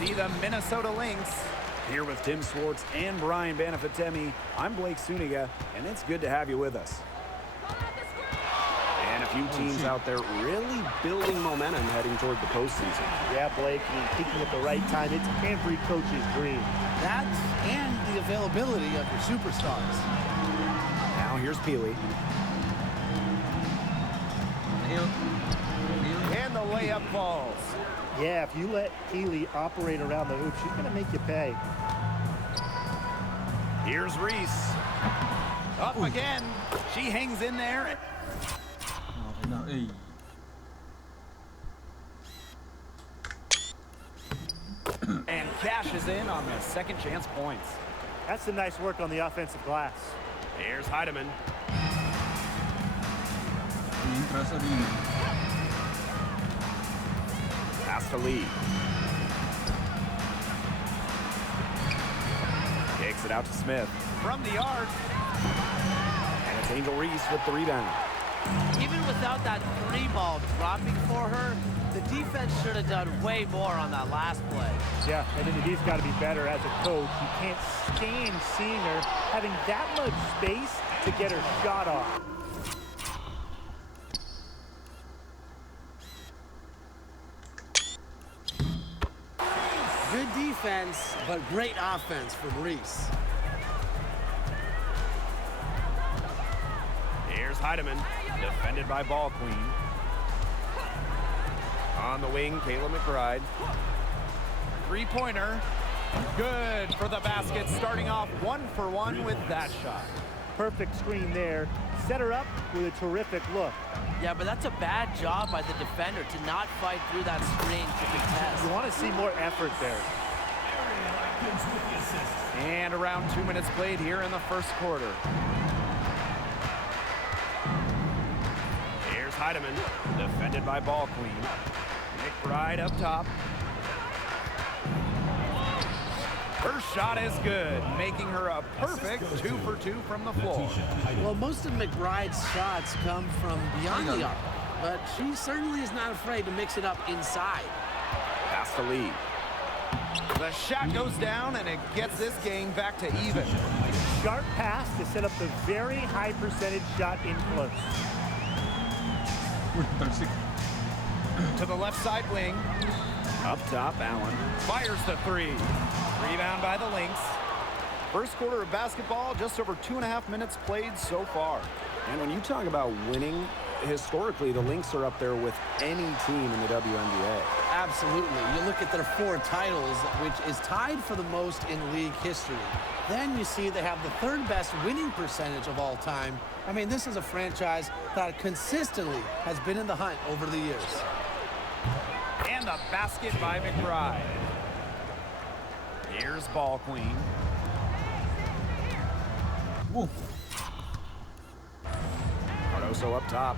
see the Minnesota Lynx. Here with Tim Swartz and Brian Banafitemi, I'm Blake Suniga, and it's good to have you with us. And a few teams out there really building momentum heading toward the postseason. Yeah, Blake, peaking at the right time. It's every coach's dream. That and the availability of your superstars. Now here's Peely. And the layup falls. Yeah, if you let Keeley operate around the hoop, she's going to make you pay. Here's Reese. Up again. She hangs in there. And cashes in on the second chance points. That's some nice work on the offensive glass. Here's Heidemann. Pass to Lee. Takes it out to Smith. From the arc. And it's Angel Reese with the rebound. Even without that three ball dropping for her, the defense should have done way more on that last play. Yeah, and then he's got to be better as a coach. You can't stand seeing her having that much space to get her shot off. Good defense, but great offense from Reese. Here's Heidemann, defended by Ball Queen. On the wing, Kayla McBride. Three-pointer. Good for the basket, starting off 1 for 1 with that shot. Perfect screen there. Set her up with a terrific look. Yeah, but that's a bad job by the defender to not fight through that screen to contest. You want to see more effort there. And around 2 minutes played here in the first quarter. Here's Heidemann, defended by Ball Queen. McBride up top. Her shot is good, making her a perfect 2 for 2 from the floor. Well, most of McBride's shots come from beyond the arc, but she certainly is not afraid to mix it up inside. Pass to Lee. The shot goes down, and it gets this game back to even. Sharp pass to set up the very high percentage shot in close. To the left side wing. Up top, Allen. Fires the three. Rebound by the Lynx. First quarter of basketball, just over 2.5 minutes played so far. And when you talk about winning, historically, the Lynx are up there with any team in the WNBA. Absolutely. You look at their 4 titles, which is tied for the most in league history. Then you see they have the 3rd best winning percentage of all time. I mean, this is a franchise that consistently has been in the hunt over the years. And the basket by McBride. Here's Ball Queen. Woo. Cardoso up top.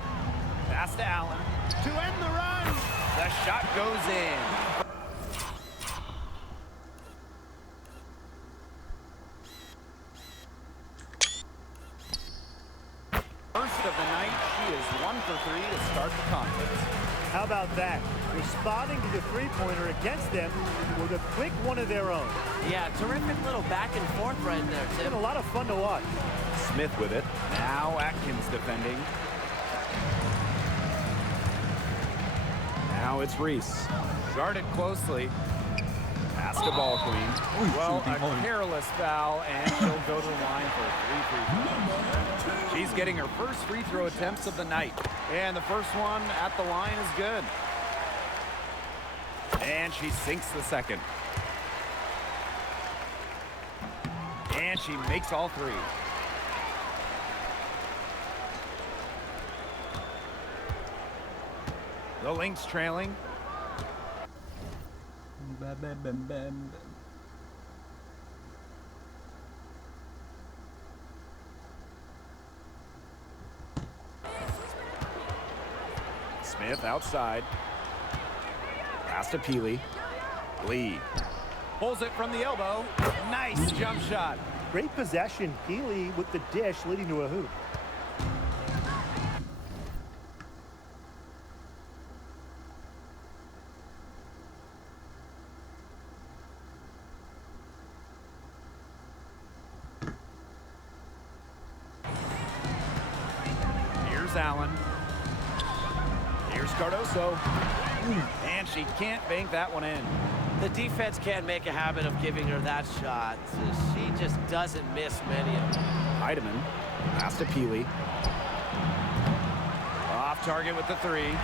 Pass to Allen. To end the run. The shot goes in. First of the night, she is 1 for 3 to start the contest. How about that? Responding to the three-pointer against them with a quick one of their own. Yeah, terrific little back and forth right there, It's Tim. been a lot of fun to watch. Smith with it. Now Atkins defending. Now it's Reese. Guarded closely. Pass to Ball Queen. Well, a careless foul, and she'll go to the line for 3 free throws. She's getting her first free throw attempts of the night. And the first one at the line is good. And she sinks the second. And she makes all 3. The Lynx trailing. Smith outside. Pass to Peely. Lee. Pulls it from the elbow. Nice jump shot. Great possession. Keeley with the dish leading to a hoop. Here's Allen. Here's Cardoso. And she can't bank that one in. The defense can't make a habit of giving her that shot. She just doesn't miss many of them. Heidemann. Pass to Peely. Off target with the three.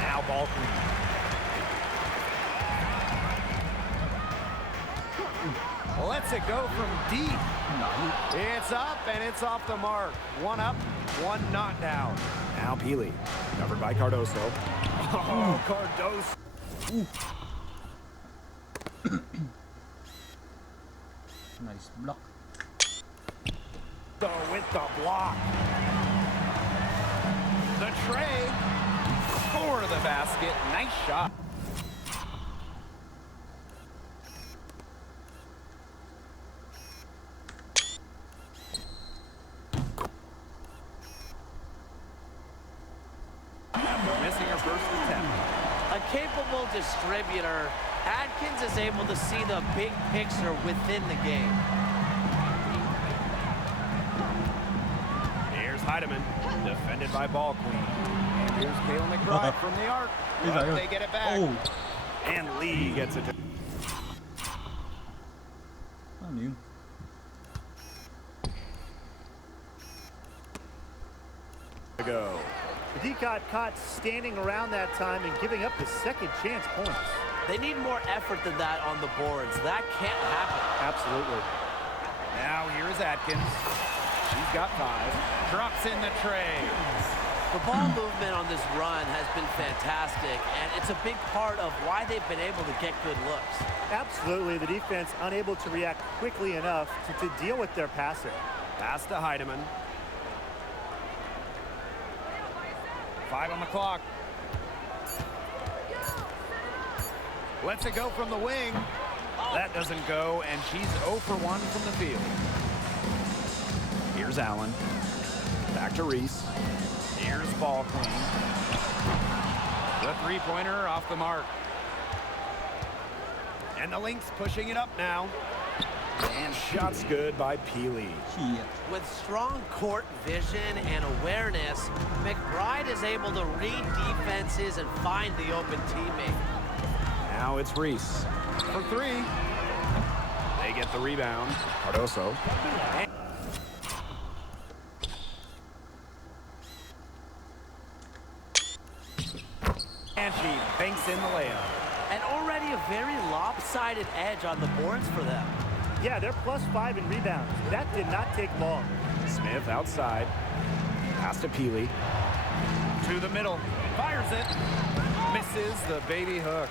Now ball queen. Lets it go from deep. It's up and it's off the mark. One up, one not down. Now Peely, covered by Cardoso. Oh, Cardoso. Nice block. So with the block. The tray for the basket. Nice shot. Missing her first attempt. A capable distributor, Atkins is able to see the big picture within the game. Here's Heidemann, defended by ball queen. And here's Kayla McBride from the arc. But they get it back. Oh. And Lee gets it. Ano yun? To go. The D got caught standing around that time and giving up the second chance points. They need more effort than that on the boards. That can't happen. Absolutely. Now here's Atkins. She's got 5. Drops in the tray. The ball movement on this run has been fantastic, and it's a big part of why they've been able to get good looks. Absolutely. The defense unable to react quickly enough to deal with their passer. Pass to Heidemann. 5 on the clock. Lets it go from the wing. That doesn't go, and she's 0 for 1 from the field. Here's Allen. Back to Reese. Here's ball queen. The three-pointer off the mark. And the Lynx pushing it up now. And shots good by Peely. Shit. With strong court vision and awareness, McBride is able to read defenses and find the open teammate. Now it's Reese for 3. They get the rebound. Cardoso. And she banks in the layup. And already a very lopsided edge on the boards for them. Yeah, they're +5 in rebounds. That did not take long. Smith outside. Pass to Peely. To the middle. Fires it. Misses the baby hook.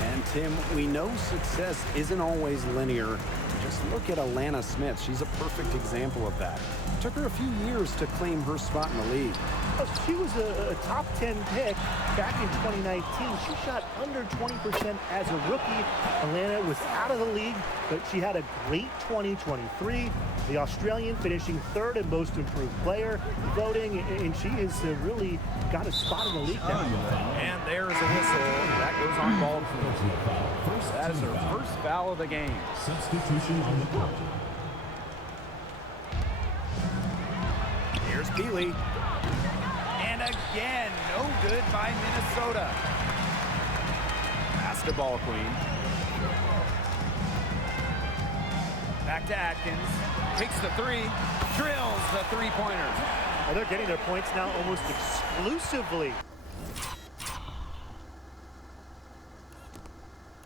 And Tim, we know success isn't always linear. Just look at Alana Smith. She's a perfect example of that. It took her a few years to claim her spot in the league. She was a top 10 pick back in 2019. She shot under 20% as a rookie. Atlanta was out of the league, but she had a great 2023. The Australian finishing 3rd in most improved player voting, and she has really got a spot in the league now. And there's a whistle. That goes on ball. That is her first foul of the game. Substitution on the court. Here's Peely. And again, no good by Minnesota. Pass to ball queen. Back to Atkins. Takes the 3. Drills the three-pointer. And they're getting their points now almost exclusively.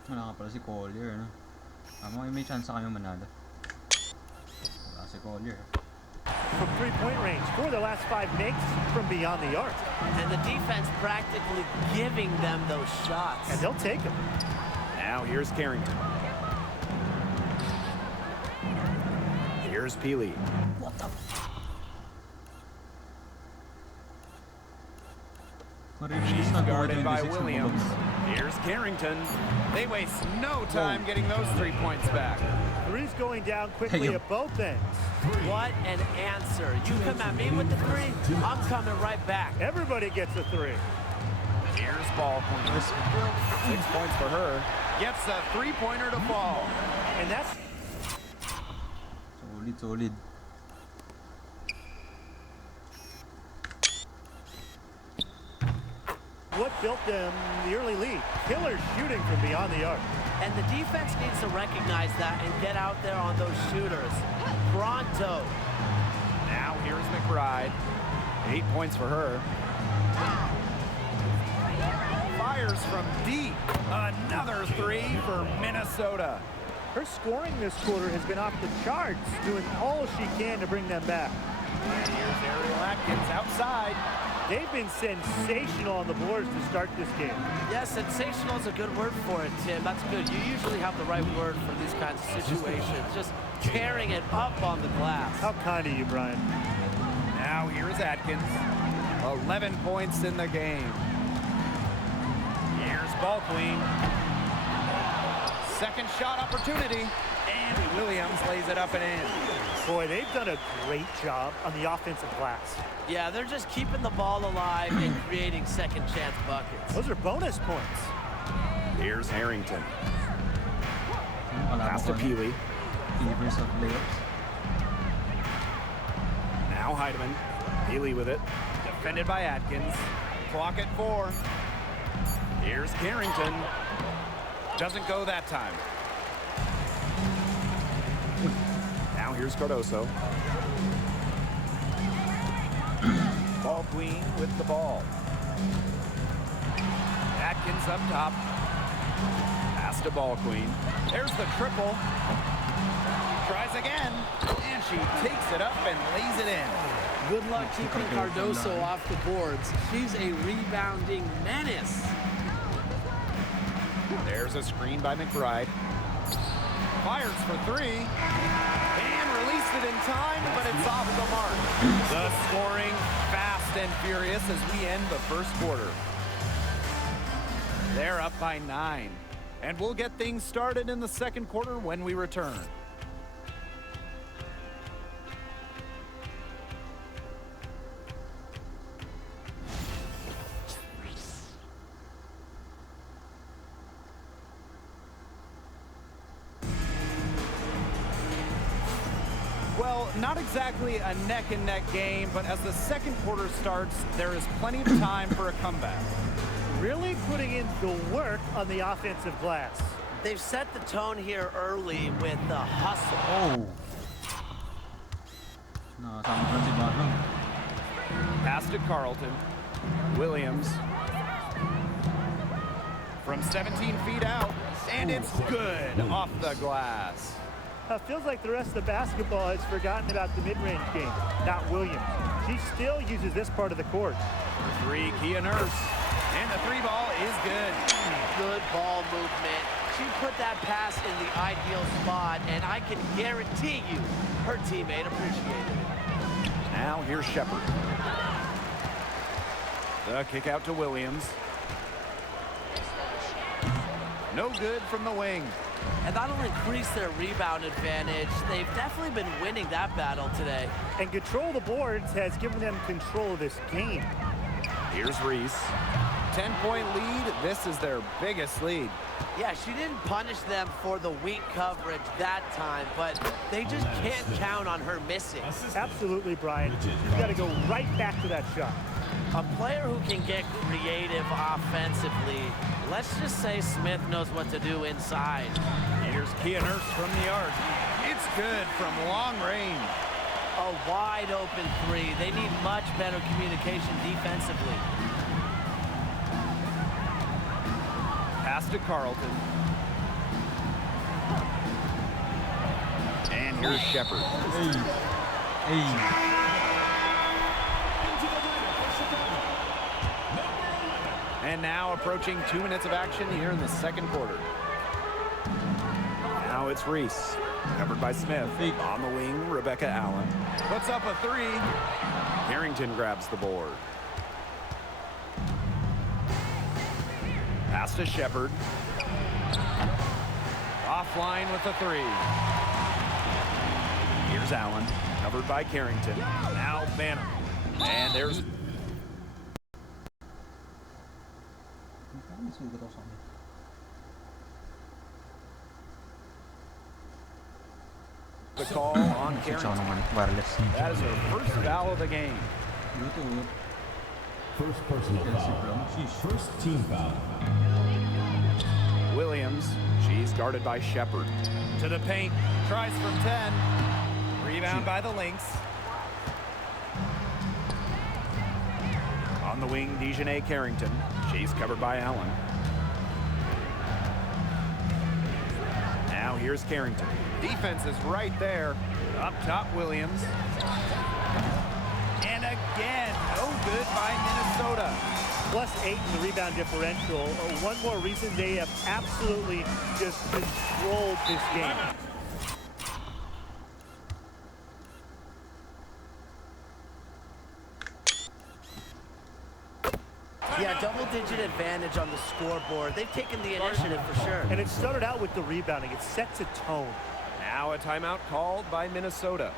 Wala ka pala si Collier, no? May chance kami manalo. Wala si Collier. From three-point range for their last 5 makes from beyond the arc. And the defense practically giving them those shots. And they'll take them. Now here's Carrington. Here's Peely. She's guarded by Williams. Here's Carrington. They waste no time getting those 3 points back. Three's going down quickly Hey, yo. at both ends. What an answer. You come at me with the 3, I'm coming right back. Everybody gets a 3. Here's Ballqueen. 6 points for her. Gets a 3-pointer to fall. And that's Solid. what built them the early lead. Killer shooting from beyond the arc. And the defense needs to recognize that and get out there on those shooters. Pronto. Now here's McBride. 8 points for her. Fires from deep. Another 3 for Minnesota. Her scoring this quarter has been off the charts, doing all she can to bring them back. And here's Ariel Atkins outside. They've been sensational on the boards to start this game. Yeah, sensational is a good word for it, Tim. That's good. You usually have the right word for these kinds of situations. Just tearing it up on the glass. How kind of you, Brian. Now here's Atkins. 11 points in the game. Here's Ballqueen. Second shot opportunity. And Williams lays it up and in. Boy, they've done a great job on the offensive glass. Yeah, they're just keeping the ball alive and creating second chance buckets. Those are bonus points. Here's Harrington. Wala Pass to mo Peely. fevers of layups. Now Heidemann. Peely with it. Defended by Atkins. Clock at 4. Here's Carrington. Doesn't go that time. Now here's Cardoso. Ballqueen with the ball. Atkins up top. Pass to Ballqueen. There's the triple. Tries again. And she takes it up and lays it in. Good luck keeping Cardoso off the boards. She's a rebounding menace. There's a screen by McBride. Fires for 3. And released it in time, but it's off the mark. The scoring fast and furious as we end the first quarter. They're up by 9. And we'll get things started in the second quarter when we return. Well, not exactly a neck-and-neck game, but as the second quarter starts, there is plenty of time for a comeback. Really putting in the work on the offensive glass. They've set the tone here early with the hustle. Oh. Nakasama pa si Barham. Pass to Carlton. Williams. From 17 feet out, and it's good off the glass. Feels like the rest of the basketball has forgotten about the mid-range game, not Williams. She still uses this part of the court. For 3, Kia Nurse. And the 3 ball is good. Good ball movement. She put that pass in the ideal spot, and I can guarantee you her teammate appreciated it. Now here's Shepard. The kick out to Williams. No good from the wing. And that'll increase their rebound advantage. They've definitely been winning that battle today. And control the boards has given them control of this game. Here's Reese. 10-point lead. This is their biggest lead. Yeah, she didn't punish them for the weak coverage that time, but they just can't count on her missing. Absolutely, Brian. She's got to go right back to that shot. A player who can get creative offensively. Let's just say Smith knows what to do inside. Here's Kia Nurse from the arc. It's good from long range. A wide open 3. They need much better communication defensively. Pass to Carlton. And here's Shepard. Hey. And now approaching 2 minutes of action here in the second quarter. Now it's Reese. Covered by Smith. On the wing, Rebecca Allen. Puts up a 3. Harrington grabs the board. Pass to Shepard. Offline with the three. Here's Allen, covered by Carrington. Now Banham. And there's... the call on Carrington. That is her first foul of the game. First personal foul. First team foul. Williams, she's guarded by Shepard. To the paint, tries from 10. Rebound by the Lynx. On the wing, Dejanay Carrington. She's covered by Allen. Now here's Carrington. Defense is right there. Up top, Williams. And again, no good by Minnesota. +8 in the rebound differential. One more reason they have absolutely just controlled this game. Yeah, double-digit advantage on the scoreboard. They've taken the initiative for sure. And it started out with the rebounding. It sets a tone. Now a timeout called by Minnesota.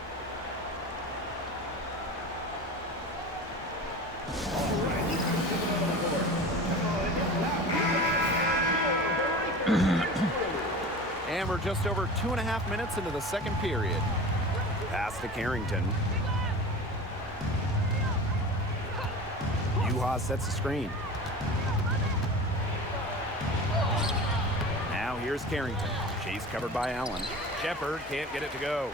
And we're just over 2.5 minutes into the second period. Pass to Carrington. Yuha sets a screen. Now here's Carrington. She's covered by Allen. Shepard can't get it to go.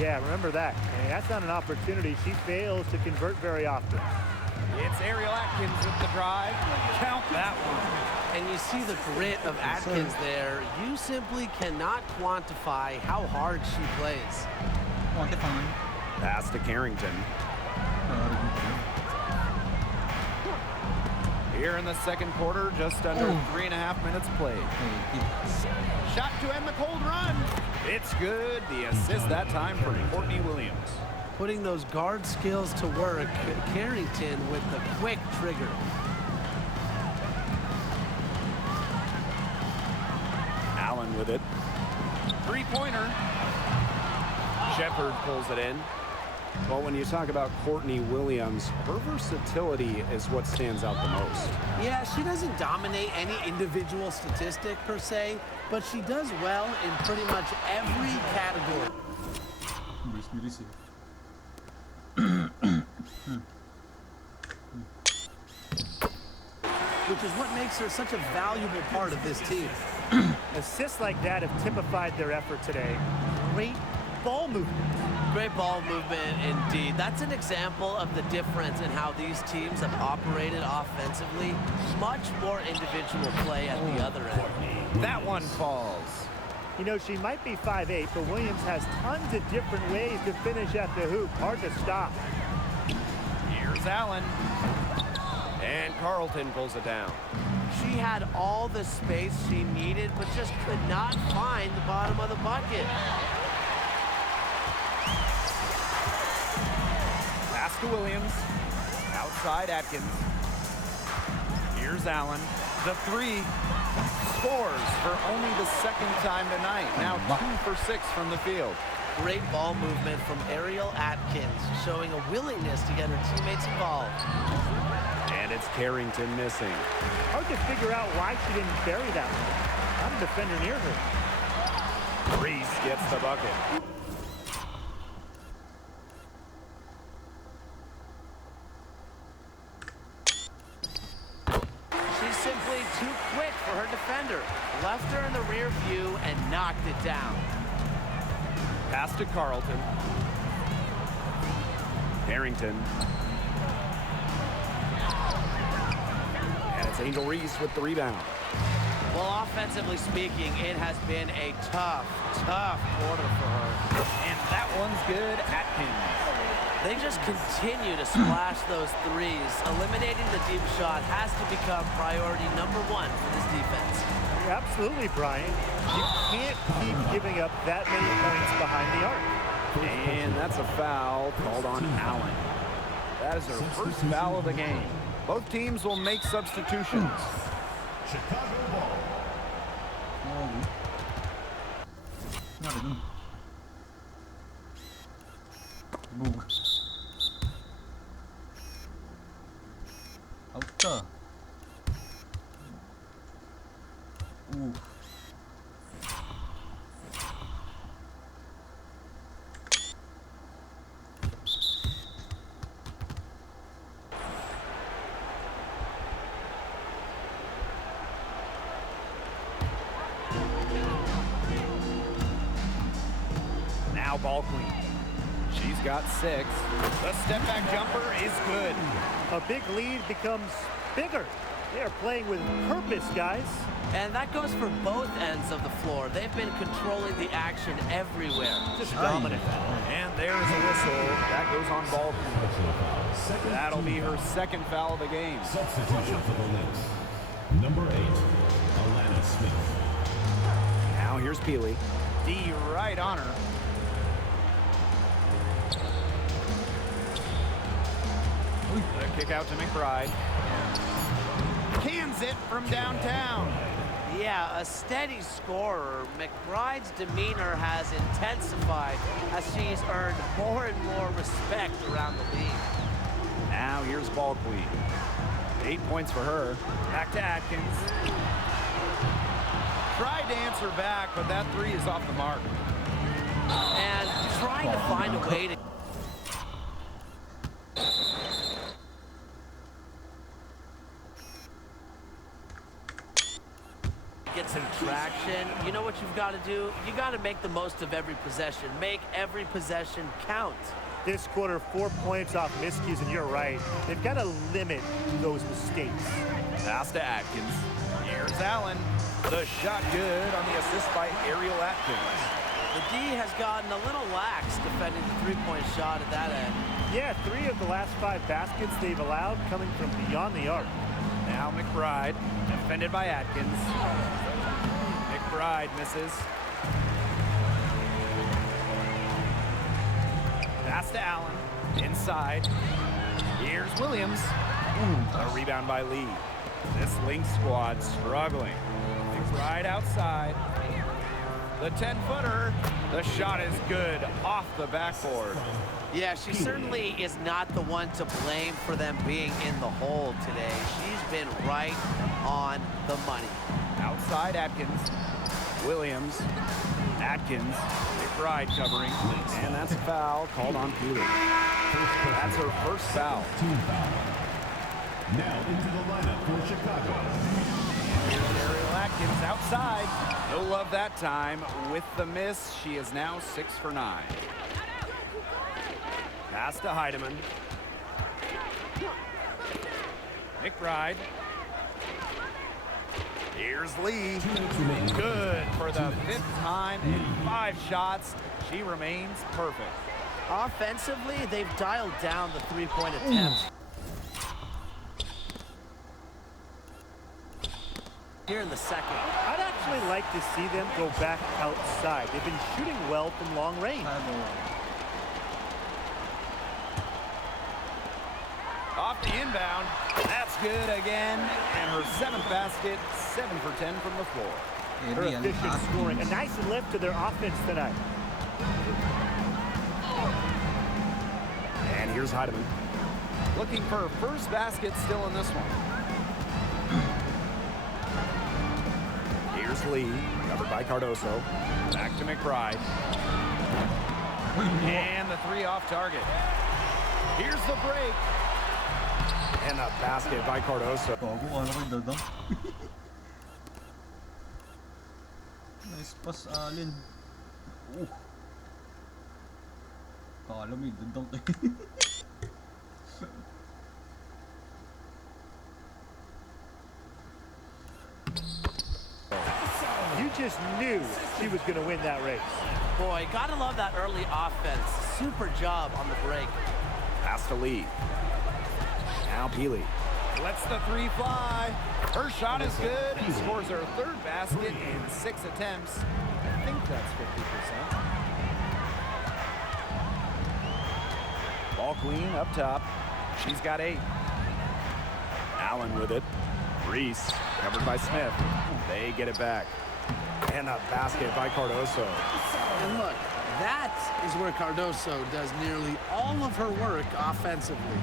Yeah, remember that. And that's not an opportunity. She fails to convert very often. It's Ariel Atkins with the drive. Count that one. And you see the grit of Atkins there. You simply cannot quantify how hard she plays. Pass to Carrington. Here in the second quarter, just under 3.5 minutes played. Shot to end the cold run. It's good. The assist that time from Courtney Williams. Putting those guard skills to work, Carrington with the quick trigger. Allen with it. Three-pointer. Shepard pulls it in. Well, when you talk about Courtney Williams, her versatility is what stands out the most. Yeah, she doesn't dominate any individual statistic per se, but she does well in pretty much every category. Which is what makes her such a valuable part of this team. Assists like that have typified their effort today. Great ball movement. Great ball movement indeed. That's an example of the difference in how these teams have operated offensively. Much more individual play at the other end. That one falls. You know, she might be 5'8", but Williams has tons of different ways to finish at the hoop. Hard to stop. Here's Allen. And Carlton pulls it down. She had all the space she needed, but just could not find the bottom of the bucket. Pass to Williams. Outside Atkins. Here's Allen. The three scores for only the second time tonight. Now 2 for 6 from the field. Great ball movement from Ariel Atkins, showing a willingness to get her teammates involved. And it's Carrington missing. Hard to figure out why she didn't bury that one. Not a defender near her. Reese gets the bucket. She's simply too quick for her defender. Left her in the rear view and knocked it down. Pass to Carlton. Carrington. And it's Angel Reese with the rebound. Well, offensively speaking, it has been a tough quarter for her. And that one's good. Atkins. They just continue to splash those threes. Eliminating the deep shot has to become priority number 1 for this defense. Absolutely, Brian. You can't keep giving up that many points behind the arc. And that's a foul called on Allen. That is her first foul of the game. Both teams will make substitutions. Chicago ball. Nga rin dun. Bug. Out ka. Now ball queen. She's got 6. The step back jumper is good. A big lead becomes bigger. They are playing with purpose, guys. And that goes for both ends of the floor. They've been controlling the action everywhere. Just dominant. And there's a whistle. That goes on ball queen. That'll be her second foul of the game. Substitution for the Lynx. Number 8, Alana Smith. Now here's Peely. D right on her. The kick out to McBride. Cans it from downtown. Yeah, a steady scorer. McBride's demeanor has intensified as she's earned more and more respect around the league. Now here's ball queen. 8 points for her. Back to Atkins. Tried to answer back, but that 3 is off the mark. And trying to find a way to get some traction. You know what you've got to do? You got to make the most of every possession. Make every possession count. This quarter, 4 points off miscues, and you're right. They've got to limit those mistakes. Pass to Atkins. Here's Allen. The shot good on the assist by Ariel Atkins. The D has gotten a little lax defending the three-point shot at that end. Yeah, 3 of the last 5 baskets they've allowed coming from beyond the arc. Now McBride, defended by Atkins. McBride misses. Pass to Allen. Inside. Here's Williams. A rebound by Lee. This Lynx squad struggling. McBride outside. The 10-footer. The shot is good off the backboard. Yeah, she certainly is not the one to blame for them being in the hole today. She's been right on the money. Outside Atkins. Williams. Atkins. McBride covering. And that's a foul called on Peely. That's her first foul. Team foul. Now into the lineup for Chicago. Ariel Atkins outside. No love that time. With the miss, she is now 6 for 9. Pass to Heidemann. McBride. Here's Lee. Good for the 5th time in 5 shots. She remains perfect. Offensively, they've dialed down the three-point attempts. Here in the second. I'd actually like to see them go back outside. They've been shooting well from long range. Off the inbound. That's good again. And her 7th basket, 7 for 10 from the floor. Her efficient scoring. A nice lift to their offense tonight. And here's Heidemann. Looking for her first basket still in this one. Here's Lee, covered by Cardoso. Back to McBride. And the 3 off target. Here's the break. And a basket by Cardoso. Nice pass, Allen. Kala mo yung dunk eh. You just knew she was going to win that race. Boy, gotta love that early offense. Super job on the break. Pass to Lee. Now Peely. Lets the 3 fly. Her shot is good and scores her 3rd basket in 6 attempts. I think that's 50%. Ball queen up top. She's got 8. Allen with it. Reese, covered by Smith. They get it back. And a basket by Cardoso. And look, that is where Cardoso does nearly all of her work offensively.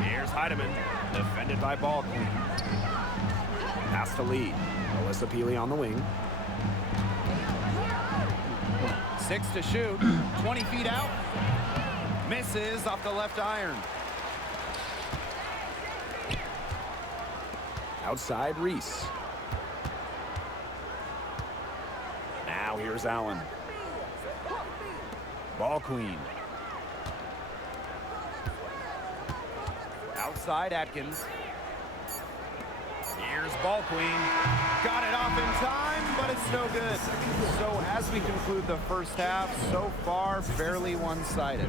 Here's Heidemann, defended by Ball Queen. Pass to lead. Alyssa Peely on the wing. 6 to shoot. 20 feet out. Misses off the left iron. Outside Reese. Now here's Allen. Ball Queen. Outside Atkins. Here's Ball Queen. Got it off in time, but it's no good. So as we conclude the first half, so far fairly one-sided.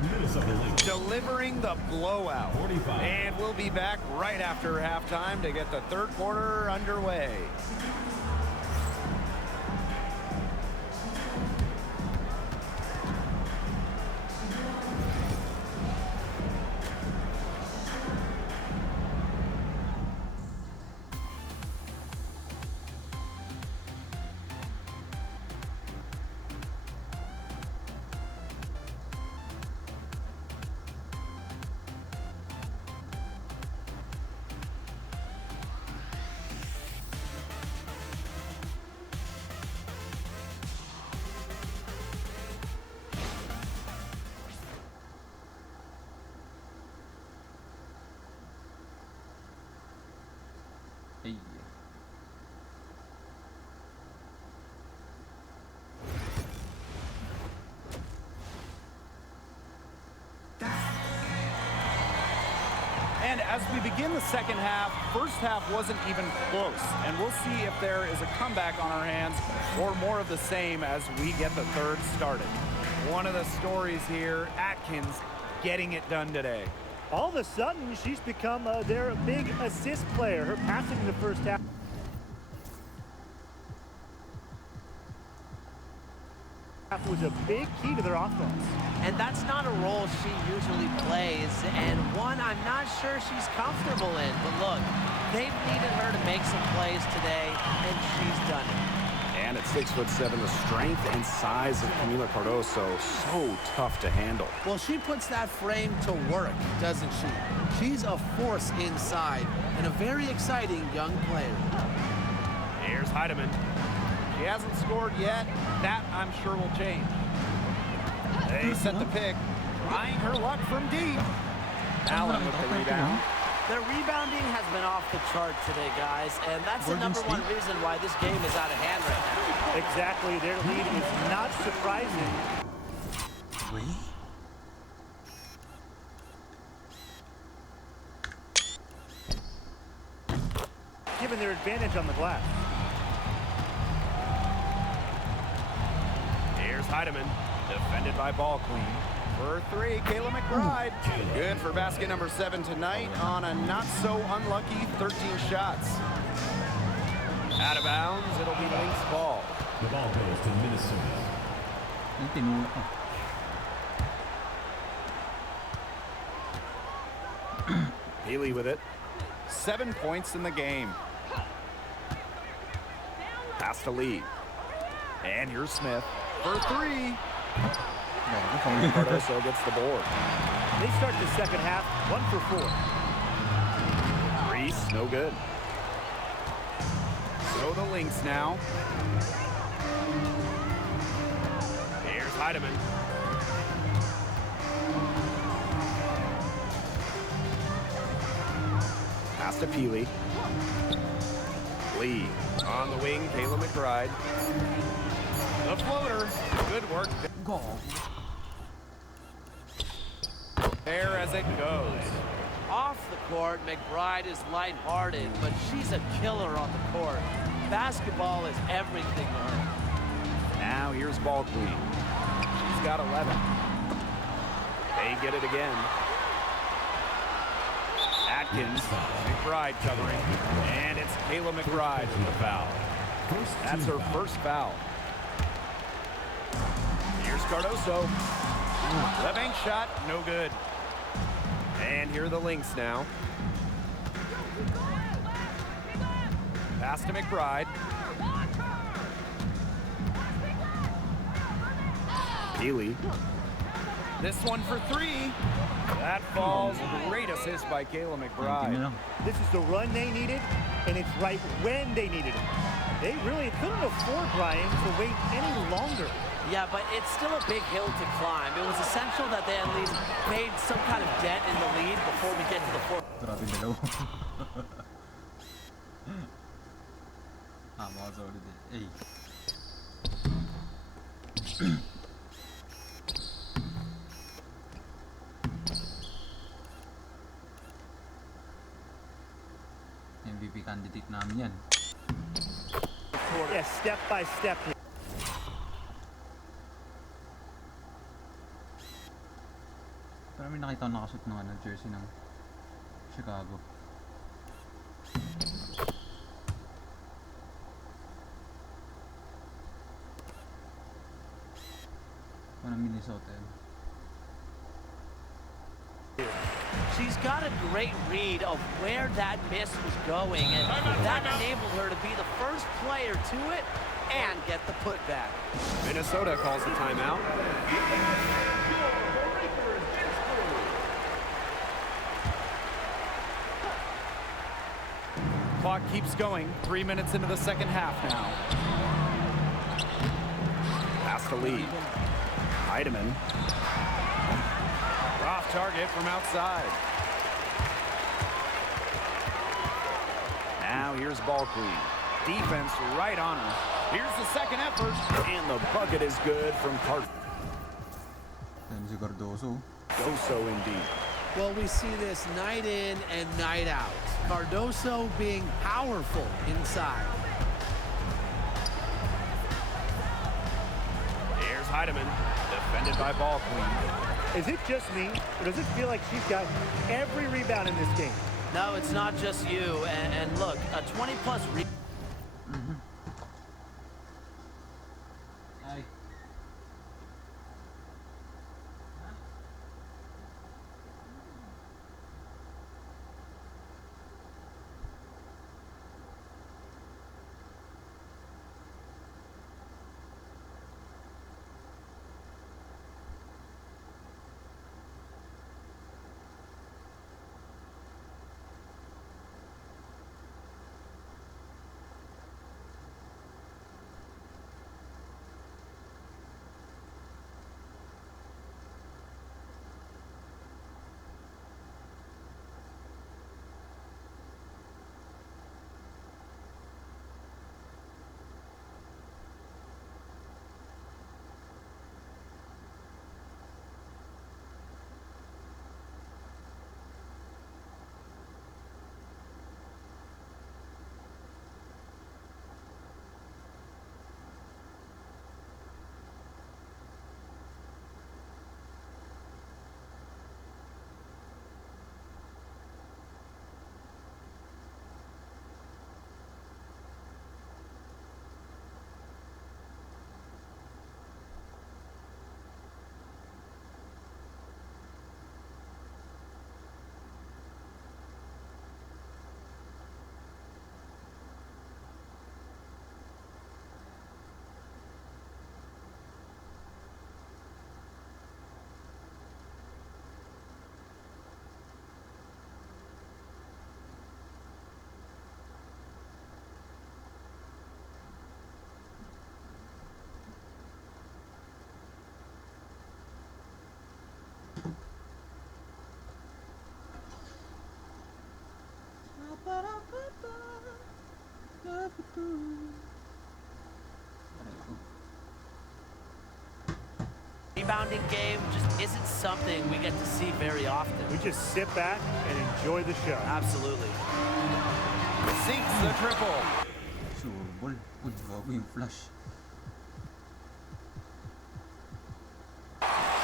Delivering the blowout. And we'll be back right after halftime to get the third quarter underway. Hey. And as we begin the second half, first half wasn't even close. And we'll see if there is a comeback on our hands or more of the same as we get the third started. One of the stories here, Atkins getting it done today. All of a sudden, she's become their big assist player. Her passing in the first half was a big key to their offense. And that's not a role she usually plays, and one I'm not sure she's comfortable in. But look, they've needed her to make some plays today, and she's done it. And at 6'7", the strength and size of Camila Cardoso, so tough to handle. Well, she puts that frame to work, doesn't she? She's a force inside and a very exciting young player. Here's Heidemann. She hasn't scored yet. That, I'm sure, will change. They set the pick. Trying her luck from deep. Allen with the rebound. Their rebounding has been off the chart today, guys, and that's the number one reason why this game is out of hand right now. Exactly. Their lead is not surprising. Given their advantage on the glass. Here's Heidemann, defended by Ball Queen. For three, Kayla McBride. Good for basket number 7 tonight on a not-so-unlucky 13 shots. Out of bounds, it'll be Lynx ball. The ball goes to Minnesota. Yung tinulak ko. Healy with it. 7 points in the game. Pass to Lee. And here's Smith for three. Cardoso gets the board. They start the second half 1 for 4. Reese, no good. So the Lynx now. Here's Heidemann. Pass to Peely. Lee on the wing, Kayla McBride. The floater, good work. Go. There as it goes. Off the court, McBride is lighthearted, but she's a killer on the court. Basketball is everything to her. Now here's Ball Queen. She's got 11. They get it again. Atkins, McBride covering, and it's Kayla McBride with the foul. That's her first foul. Here's Cardoso. The bank shot, no good. And here are the Lynx now. Pass to McBride. Healy. This one for three. That falls. Great assist by Kayla McBride. This is the run they needed, and it's right when they needed it. They really couldn't afford, Brian, to wait any longer. Yeah, but it's still a big hill to climb. It was essential that they at least made some kind of dent in the lead before we get to the fourth. Grabe yung dalawa. Mga solid eh. Ay. MVP candidate namin yan. Yeah, step by step. Pero may nakita ko nakasuot ng jersey ng Chicago. Parang Minnesota yan. She's got a great read of where that miss was going, and that enabled her to be the first player to it and get the putback. Minnesota calls a timeout. Clock keeps going. 3 minutes into the second half now. Pass to lead. Heidemann. Off target from outside. Now here's ball queen. Defense right on her. Here's the second effort. And the bucket is good from Cardoso. Then si Cardoso. Indeed. Well, we see this night in and night out. Cardoso being powerful inside. Here's Heidemann, defended by ball queen. Is it just me, or does it feel like she's got every rebound in this game? No, it's not just you. And look, a 20-plus rebound. Ay. Rebounding game just isn't something we get to see very often. We just sit back and enjoy the show. Absolutely. Sinks the triple. Sure ball. Uy, bago yung flash.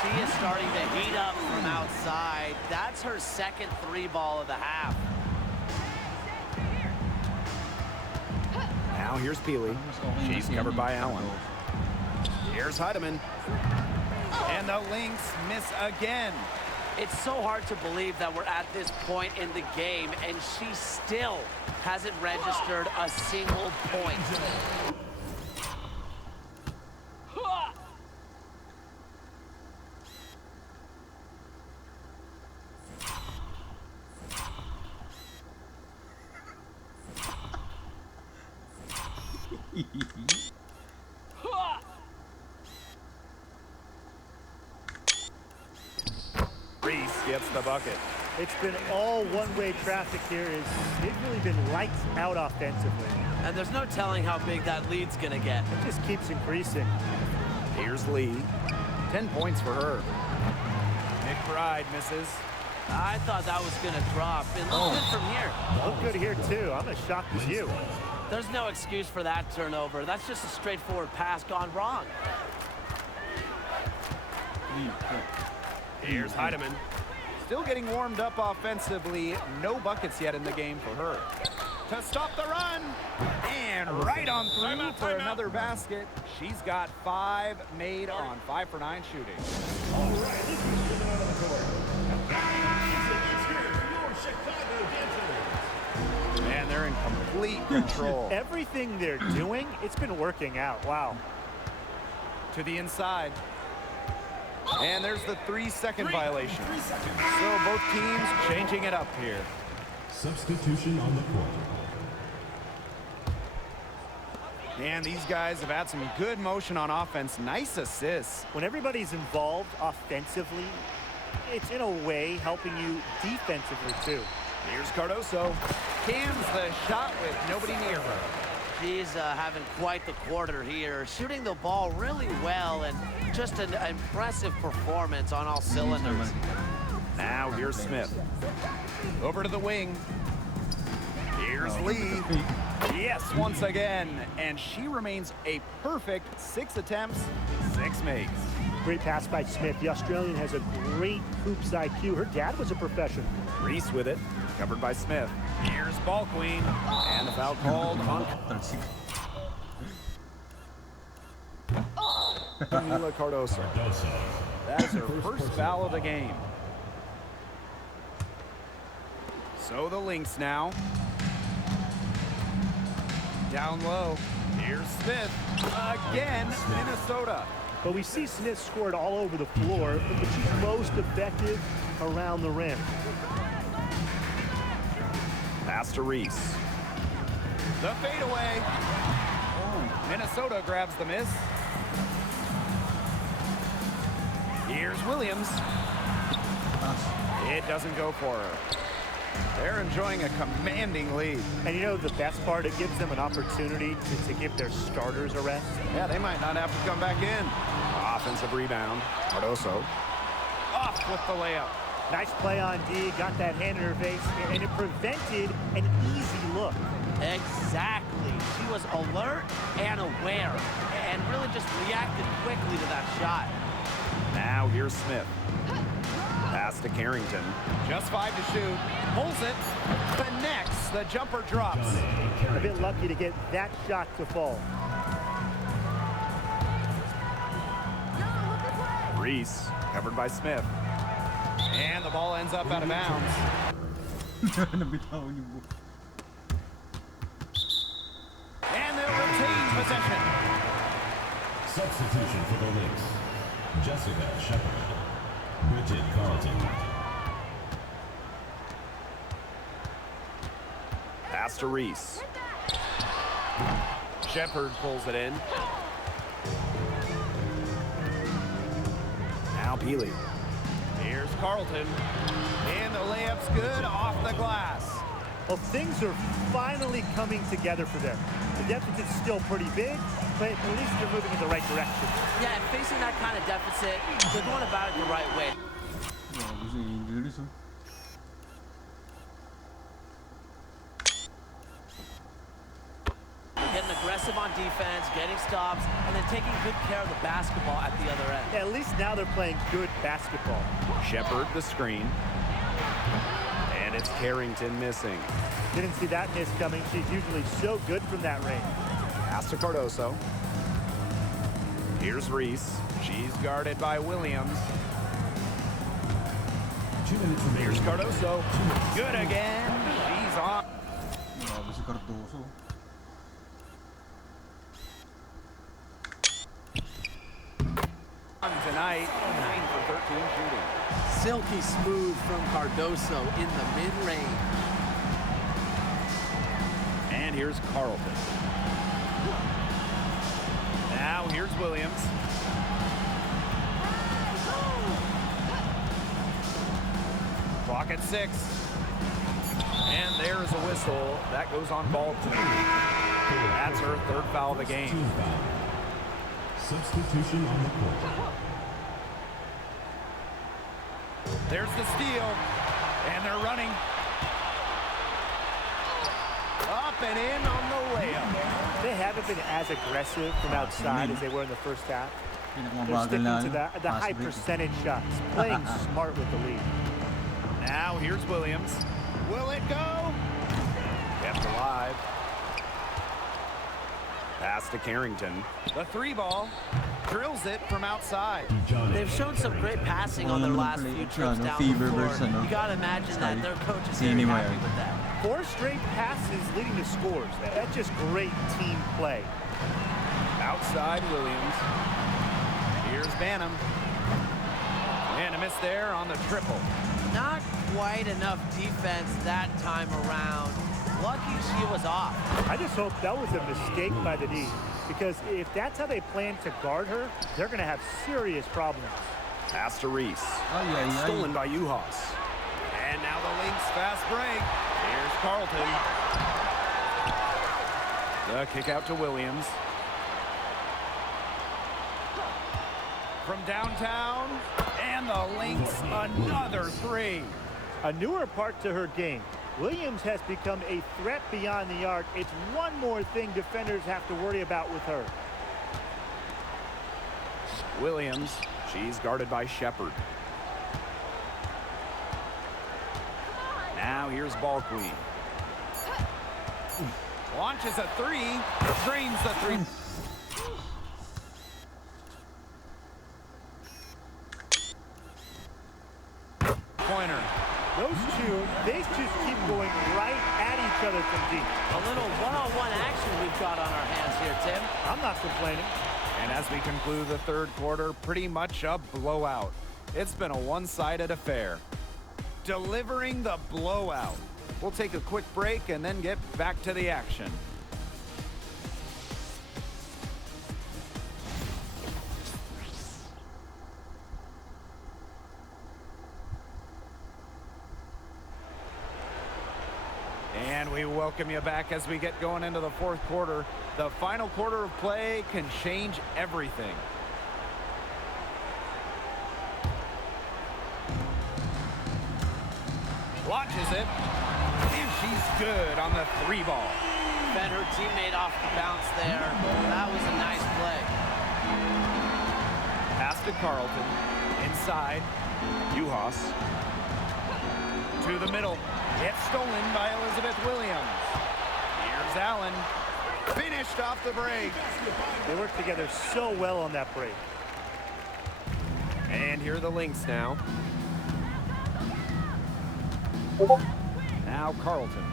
She is starting to heat up from outside. That's her second three ball of the half. Now here's Peely. She's covered by Allen. Here's Heidemann. And the Lynx miss again. It's so hard to believe that we're at this point in the game, and she still hasn't registered a single point. Reese gets the bucket. It's been all one-way traffic here. They've really been lights out offensively. And there's no telling how big that lead's gonna get. It just keeps increasing. Here's Lee. 10 points for her. McBride misses. I thought that was gonna drop. It looked good from here. Look good here, too. I'm as shocked as you. There's no excuse for that turnover. That's just a straightforward pass gone wrong. Here's Heidemann. Still getting warmed up offensively. No buckets yet in the game for her. To stop the run. And right on through for another basket. She's got 5 made on 5 for 9 shooting. All right, let's get them out of the court. Let's hear it for your Chicago Dancers. Man, they're in complete control. Everything they're doing, it's been working out. Wow. To the inside. And there's the 3-second violation. So both teams changing it up here. Substitution on the court. And these guys have had some good motion on offense. Nice assists. When everybody's involved offensively, it's in a way helping you defensively, too. Here's Cardoso. Cams the shot with nobody near her. She's having quite the quarter here, shooting the ball really well, and just an impressive performance on all cylinders. Now here's Smith. Over to the wing. Here's Lee. Yes, once again. And she remains a perfect 6 attempts, 6 makes. Great pass by Smith. The Australian has a great hoops IQ. Her dad was a professional. Reese with it. Covered by Smith. Here's Ball Queen. And the foul called on Camila Cardoso. That is her first foul of the game. So the Lynx now. Down low. Here's Smith. Again, Minnesota. But we see Smith scored all over the floor, but she's most effective around the rim. Pass to Reese. The fadeaway. Minnesota grabs the miss. Here's Williams. It doesn't go for her. They're enjoying a commanding lead. And you know the best part, it gives them an opportunity to give their starters a rest. Yeah, they might not have to come back in. Offensive rebound. Cardoso. Off with the layup. Nice play on D, got that hand in her face, and it prevented an easy look. Exactly. She was alert and aware, and really just reacted quickly to that shot. Now here's Smith. Pass to Carrington. Just 5 to shoot. Pulls it. Connects. The jumper drops. A bit lucky to get that shot to fall. Reese, covered by Smith. And the ball ends up out of bounds. And they'll retain possession. Substitution for the Lynx. Jessica Shepard. Bridget Carlton. Pass to Reese. Shepard pulls it in. Now Peely. Here's Carlton. And the layup's good off the glass. Well, things are finally coming together for them. The deficit's still pretty big, but at least they're moving in the right direction. Yeah, and facing that kind of deficit, they're going about it the right way. Getting aggressive on defense, getting stops, and then taking good care of the basketball at the other end. Yeah, at least now they're playing good basketball. Shepard the screen. And it's Carrington missing. Didn't see that miss coming. She's usually so good from that range. Pass to Cardoso. Here's Reese. She's guarded by Williams. 2 minutes remaining. Here's Cardoso. Good again. She's on. Grabe si Cardoso. Tonight, 9 for 13 shooting. Silky smooth from Cardoso in the mid-range. And here's Carlton. Now here's Williams. Clock at 6. And there is a whistle. That goes on ball 2. That's her 3rd foul of the game. Team foul. Substitution on the court. There's the steal. And they're running. Up and in on the layup. They haven't been as aggressive from outside as they were in the first half. They're Pinakamabagal sticking na to ano, the high fast break. percentage shots, playing smart with the lead. Now here's Williams. Will it go? Kept alive. Pass to Carrington. The 3 ball. Drills it from outside. They've shown some great passing on their last few trips down Fever the floor. versus, ano, You gotta imagine that Sky. their coach is Sino very mo happy yan? with that. 4 straight passes leading to scores. That's just great team play. Outside Williams. Here's Banham. And a miss there on the triple. Not quite enough defense that time around. Lucky she was off. I just hope that was a mistake by the D, because if that's how they plan to guard her, they're going to have serious problems. Pass to Reese. Ay, ay, ay. Stolen by Uhas. And now the Lynx fast break. Here's Carlton. The kick out to Williams. From downtown, and the Lynx another 3. A newer part to her game. Williams has become a threat beyond the arc. It's one more thing defenders have to worry about with her. Williams, she's guarded by Shepard. Now here's Ball Queen. Launches a 3, drains the 3. Pointer. Those two, they just keep going right at each other from deep. A little one-on-one action we've got on our hands here, Tim. I'm not complaining. And as we conclude the 3rd quarter, pretty much a blowout. It's been a one-sided affair. Delivering the blowout. We'll take a quick break and then get back to the action. And we welcome you back as we get going into the 4th quarter. The final quarter of play can change everything. Launches it, and she's good on the 3 ball. Fed her teammate off the bounce there. That was a nice play. Pass to Carlton. Inside, Uhas. To the middle. It's stolen by Elizabeth Williams. Here's Allen. Finished off the break. They work together so well on that break. And here are the Lynx now. Now Carlton.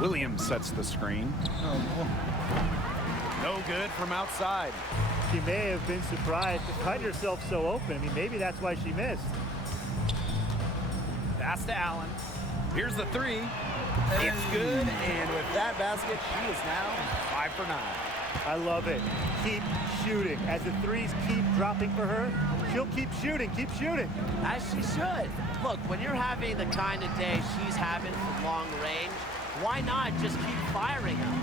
Williams sets the screen. No good from outside. She may have been surprised to find herself so open. I mean, maybe that's why she missed. Pass to Allen. Here's the 3. It's good, and with that basket, she is now 5 for 9. I love it. Keep shooting. As the threes keep dropping for her, she'll keep shooting, keep shooting. As she should. Look, when you're having the kind of day she's having from long range, why not just keep firing them?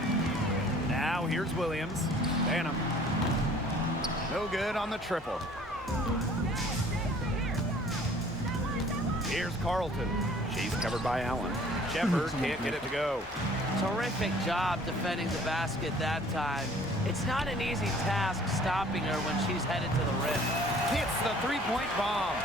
Now here's Williams. Banham. No good on the triple. Here's Carlton. She's covered by Allen. Shepard can't get it to go. Terrific job defending the basket that time. It's not an easy task stopping her when she's headed to the rim. Hits the 3-point bomb.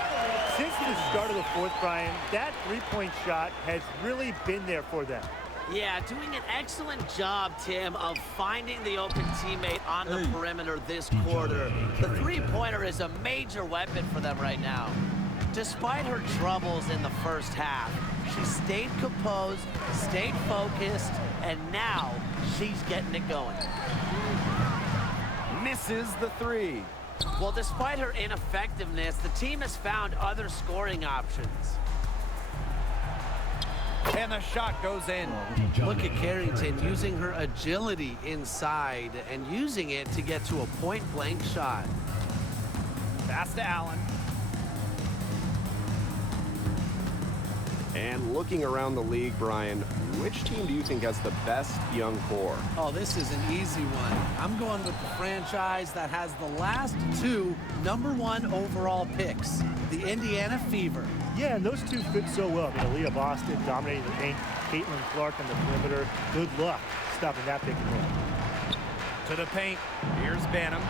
Since the start of the 4th, Brian, that 3-point shot has really been there for them. Yeah, doing an excellent job, Tim, of finding the open teammate on the perimeter this quarter. The three-pointer is a major weapon for them right now. Despite her troubles in the first half, she stayed composed, stayed focused, and now she's getting it going. Misses the three. Well, despite her ineffectiveness, the team has found other scoring options. And the shot goes in. Look at Carrington using her agility inside and using it to get to a point-blank shot. Pass to Allen. And looking around the league, Brian, which team do you think has the best young core? Oh, this is an easy one. I'm going with the franchise that has the last two #1 overall picks, the Indiana Fever. Yeah, and those two fit so well. I mean, Aaliyah Boston dominating the paint, Caitlin Clark on the perimeter. Good luck stopping that pick and roll. To the paint. Here's Banham.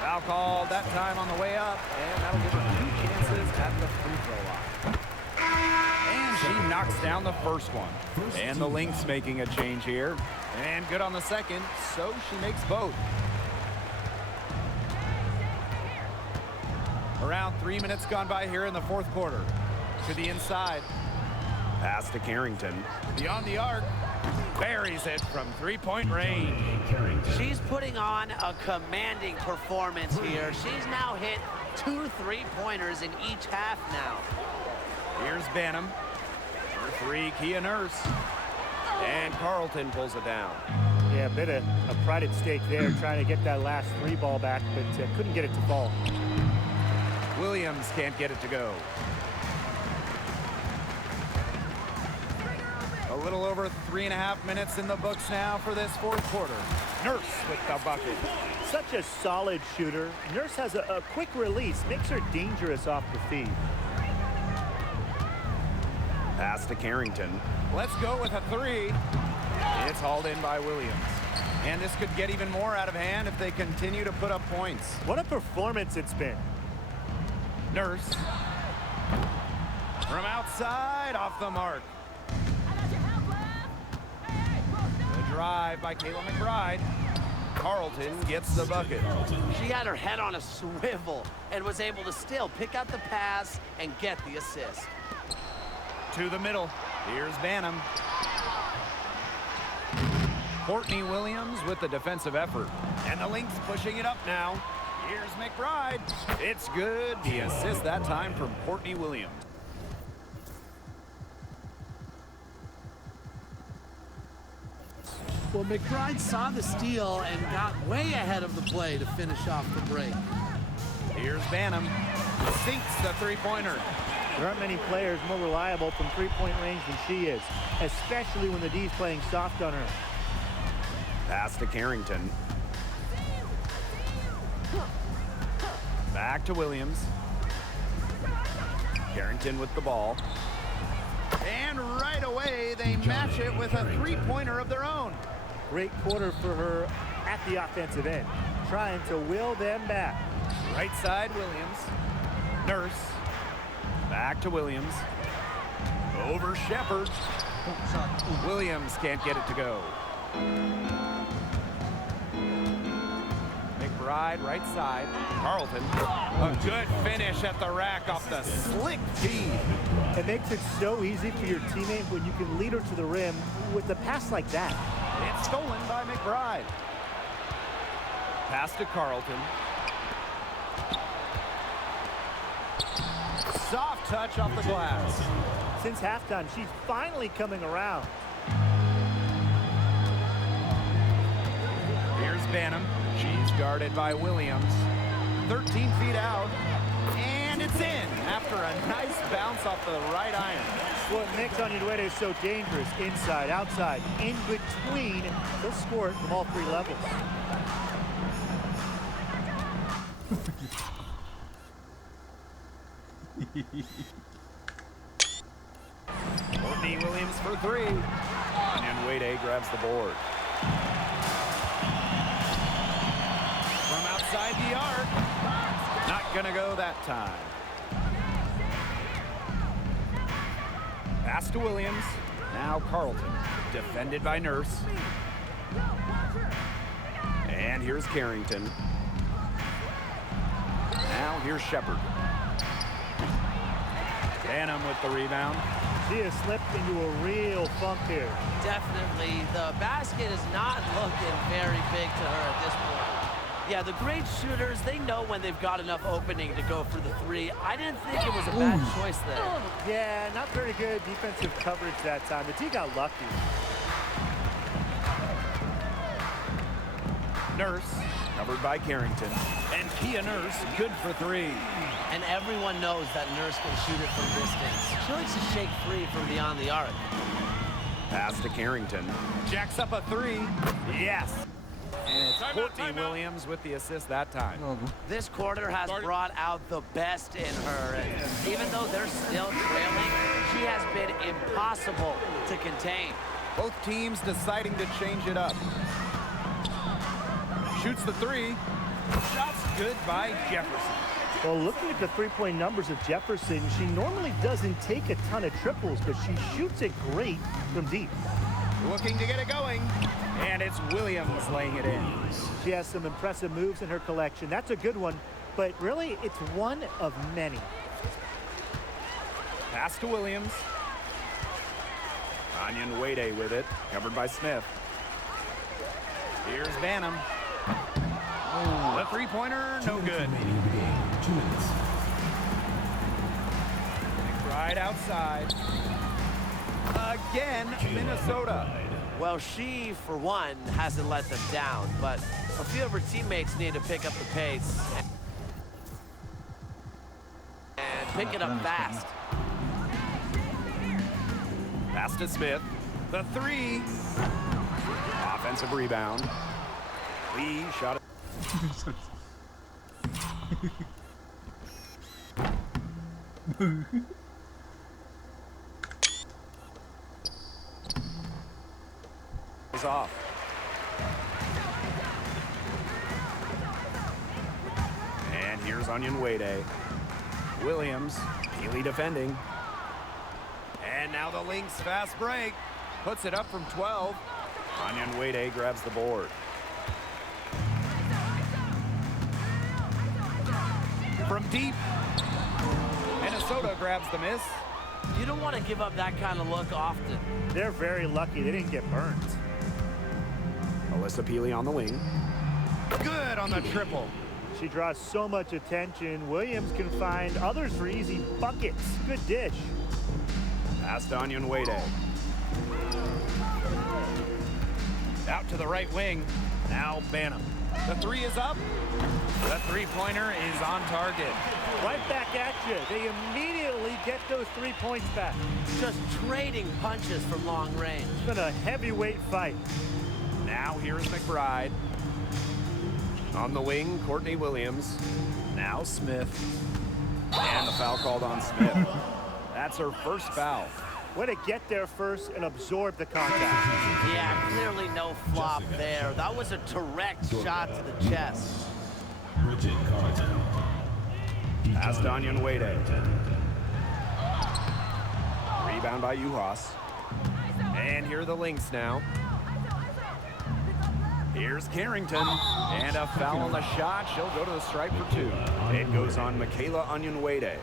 Foul called that time on the way up, and that'll give her 2 chances at the free throw line. And she knocks down the first one. And the Lynx making a change here. And good on the second, so she makes both. Around 3 minutes gone by here in the fourth quarter. To the inside. Pass to Carrington. Beyond the arc. Buries it from three-point range. She's putting on a commanding performance here. She's now hit 2 three-pointers in each half now. Here's Banham. For three, Kia Nurse. And Carlton pulls it down. Yeah, a bit of a pride at stake there, trying to get that last 3 ball back, but couldn't get it to fall. Williams can't get it to go. A little over 3.5 minutes in the books now for this fourth quarter. Nurse with the bucket. Such a solid shooter. Nurse has a quick release, makes her dangerous off the feed. Pass to Carrington. Let's go with a three. It's hauled in by Williams. And this could get even more out of hand if they continue to put up points. What a performance it's been. Nurse. From outside, off the mark. The drive by Kayla McBride. Carlton gets the bucket. She had her head on a swivel and was able to still pick out the pass and get the assist. To the middle. Here's Banham. Courtney Williams with the defensive effort. And the Lynx pushing it up now. Here's McBride. It's good. The assist that time from Courtney Williams. Well, McBride saw the steal and got way ahead of the play to finish off the break. Here's Banham. Sinks the three-pointer. There aren't many players more reliable from three-point range than she is, especially when the D's playing soft on her. Pass to Carrington. Back to Williams. Carrington with the ball. And right away, they match it with a three-pointer of their own. Great quarter for her at the offensive end, trying to will them back. Right side, Williams. Nurse. Back to Williams. Over Shepard. Williams can't get it to go. McBride, right side. Carlton. A good finish at the rack off the slick tee. It makes it so easy for your teammate when you can lead her to the rim with a pass like that. It's stolen by McBride. Pass to Carlton. Soft touch off the glass. Since halftime, she's finally coming around. Here's Banham. She's guarded by Williams. 13 feet out. And it's in after a nice bounce off the right iron. What makes Oñedueda is so dangerous, inside, outside, in between. They'll score it from all 3 levels. Courtney Williams for 3. Oñedueda grabs the board. From outside the arc. Not gonna go that time. Pass to Williams. Now Carlton, defended by Nurse. And here's Carrington. Now here's Shepard. Banham with the rebound. She has slipped into a real funk here. Definitely, the basket is not looking very big to her at this point. Yeah, the great shooters, they know when they've got enough opening to go for the three. I didn't think it was a bad choice there. Yeah, not very good defensive coverage that time. The T got lucky. Nurse, covered by Carrington. And Kia Nurse, good for three. And everyone knows that Nurse can shoot it from distance. She likes to shake free from beyond the arc. Pass to Carrington. Jacks up a three. Yes. And it's Courtney Williams with the assist that time. This quarter has brought out the best in her. And even though they're still trailing, she has been impossible to contain. Both teams deciding to change it up. Shoots the three. Shot's good by Jefferson. Well, looking at the three-point numbers of Jefferson, she normally doesn't take a ton of triples, but she shoots it great from deep. Looking to get it going. And it's Williams laying it in. She has some impressive moves in her collection. That's a good one, but really, it's one of many. Pass to Williams. Onion Wade with it, covered by Smith. Here's Banham. The three-pointer, no good. 2 minutes. Right outside. Again, Minnesota. Well, she, for one, hasn't let them down, but a few of her teammates need to pick up the pace and pick it up fast. Pass to Smith. The three. Offensive rebound. Lee shot it. Was off. And here's Onion Wade. Williams, Healy defending. And now the Lynx fast break. Puts it up from 12. Onion Wade grabs the board. From deep. Minnesota grabs the miss. You don't want to give up that kind of look often. They're very lucky they didn't get burned. Alyssa Peely on the wing. Good on the triple. She draws so much attention. Williams can find others for easy buckets. Good dish. Pass to Onion Wade. Out to the right wing. Now Banham. The three is up. The three-pointer is on target. Right back at you. They immediately get those 3 points back. Just trading punches from long range. It's been a heavyweight fight. Now here's McBride. On the wing, Courtney Williams. Now Smith. And the foul called on Smith. That's her first foul. Way to get there first and absorb the contact. Yeah, clearly no flop there. That was a direct shot to the chest. Bridget Carlton. Pass to Onion Wade. Rebound by Uhas. And here are the Lynx now. Here's Carrington. And a foul on the shot. She'll go to the stripe for two. It goes on Michaela Onion Wade.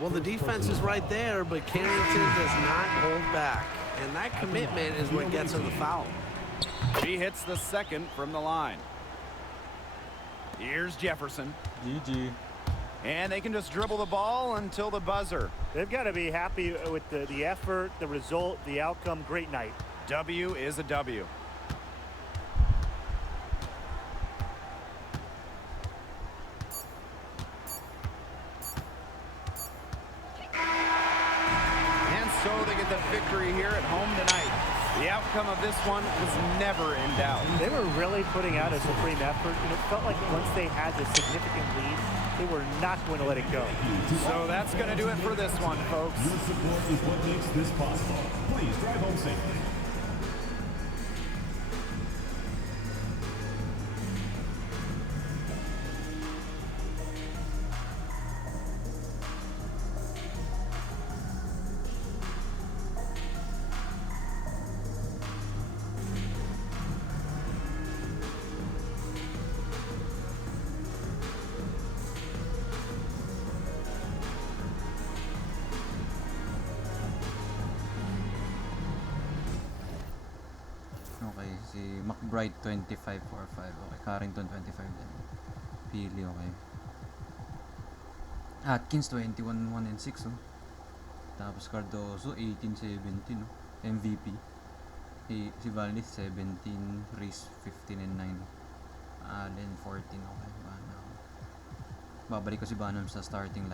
Well, the defense is right there, but Carrington does not hold back. And that commitment is what gets her the foul. She hits the second from the line. Here's Jefferson. GG. And they can just dribble the ball until the buzzer. They've got to be happy with the effort, the result, the outcome. Great night. W is a W. And so they get the victory here at home tonight. The outcome of this one was never in doubt. They were really putting out a supreme effort, and it felt like once they had the significant lead, they were not going to let it go. So that's going to do it for this one, folks. Your support is what makes this possible. Please drive home safely. Okay, si McBride 25-4-5. Okay, Carrington 25 din. Pili, okay. Atkins 21-1-6, oh. Tapos Cardoso 18-17, oh. MVP. Si Valdez 17, Reese 15-9. Allen 14, okay. Banham. Babalik ko si Banham sa starting